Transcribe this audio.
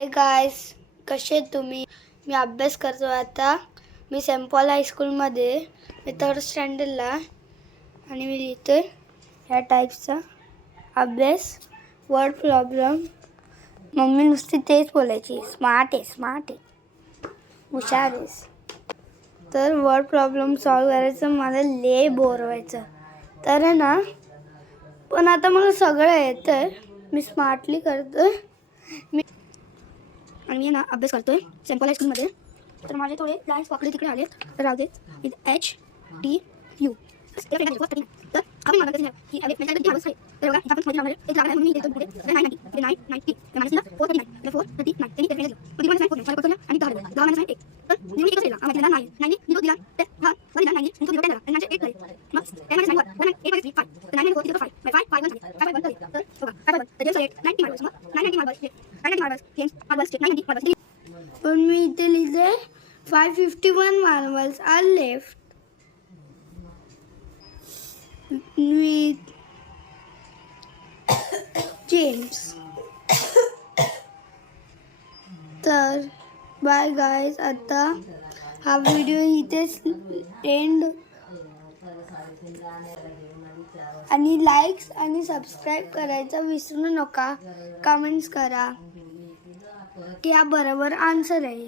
Hey guys, कसे आहेत तुम्ही? मी अभ्यास करतो आता. मी सेंट पॉल हायस्कूलमध्ये मी 3rd स्टँडर्डला आणि मी लिहितोय ह्या टाईपचा अभ्यास. Word problem. मम्मी नुसती तेच बोलायची, स्मार्ट आहे, हुशार आहेस. तर वर्ड प्रॉब्लेम सॉल्व करायचं मला लय बोर व्हायचं. तर आहे ना, पण आता मला सगळं येतं. मी स्मार्टली करतोय. आणि मी ना अभ्यास करतोय सेंट पॉल हायस्कूलमध्ये. तर माझे थोडे लाईन्स वाकडे तिकडे आलेत, तर राहू देत. HTU तर आपण मला कसं की मेंटॅलिटी हवंच आहे. तर बघा इथं आपण मध्ये लावणार एक लावणार म्हणून मी देतो पुढे 990 मायनसला 439 439 त्यांनी ते दिलं. मग मला सांग कोण मला आणि 10 10 1 तर मी कसं दिला आम्हाला 9 0 दिला तर हा दिला 9 0 दिला आणि म्हणजे 8 झाले. मग 10 1 1 8 5 तर 9 4 5 5 5 1 5 1 तर बघा 5 1 तर जे 90 मार्क्स मग 990 मार्क्स गेम्स मार्क्स 90 मार्क्स. पण मी इथे लिहिले 551 marbles are left with James. तर बाय गाइस, आता हा व्हिडिओ इथेच एंड. आणि लाईक्स आणि सबस्क्राईब करायचं विसरू नका. कमेंट्स करा की हा बरोबर आन्सर आहे.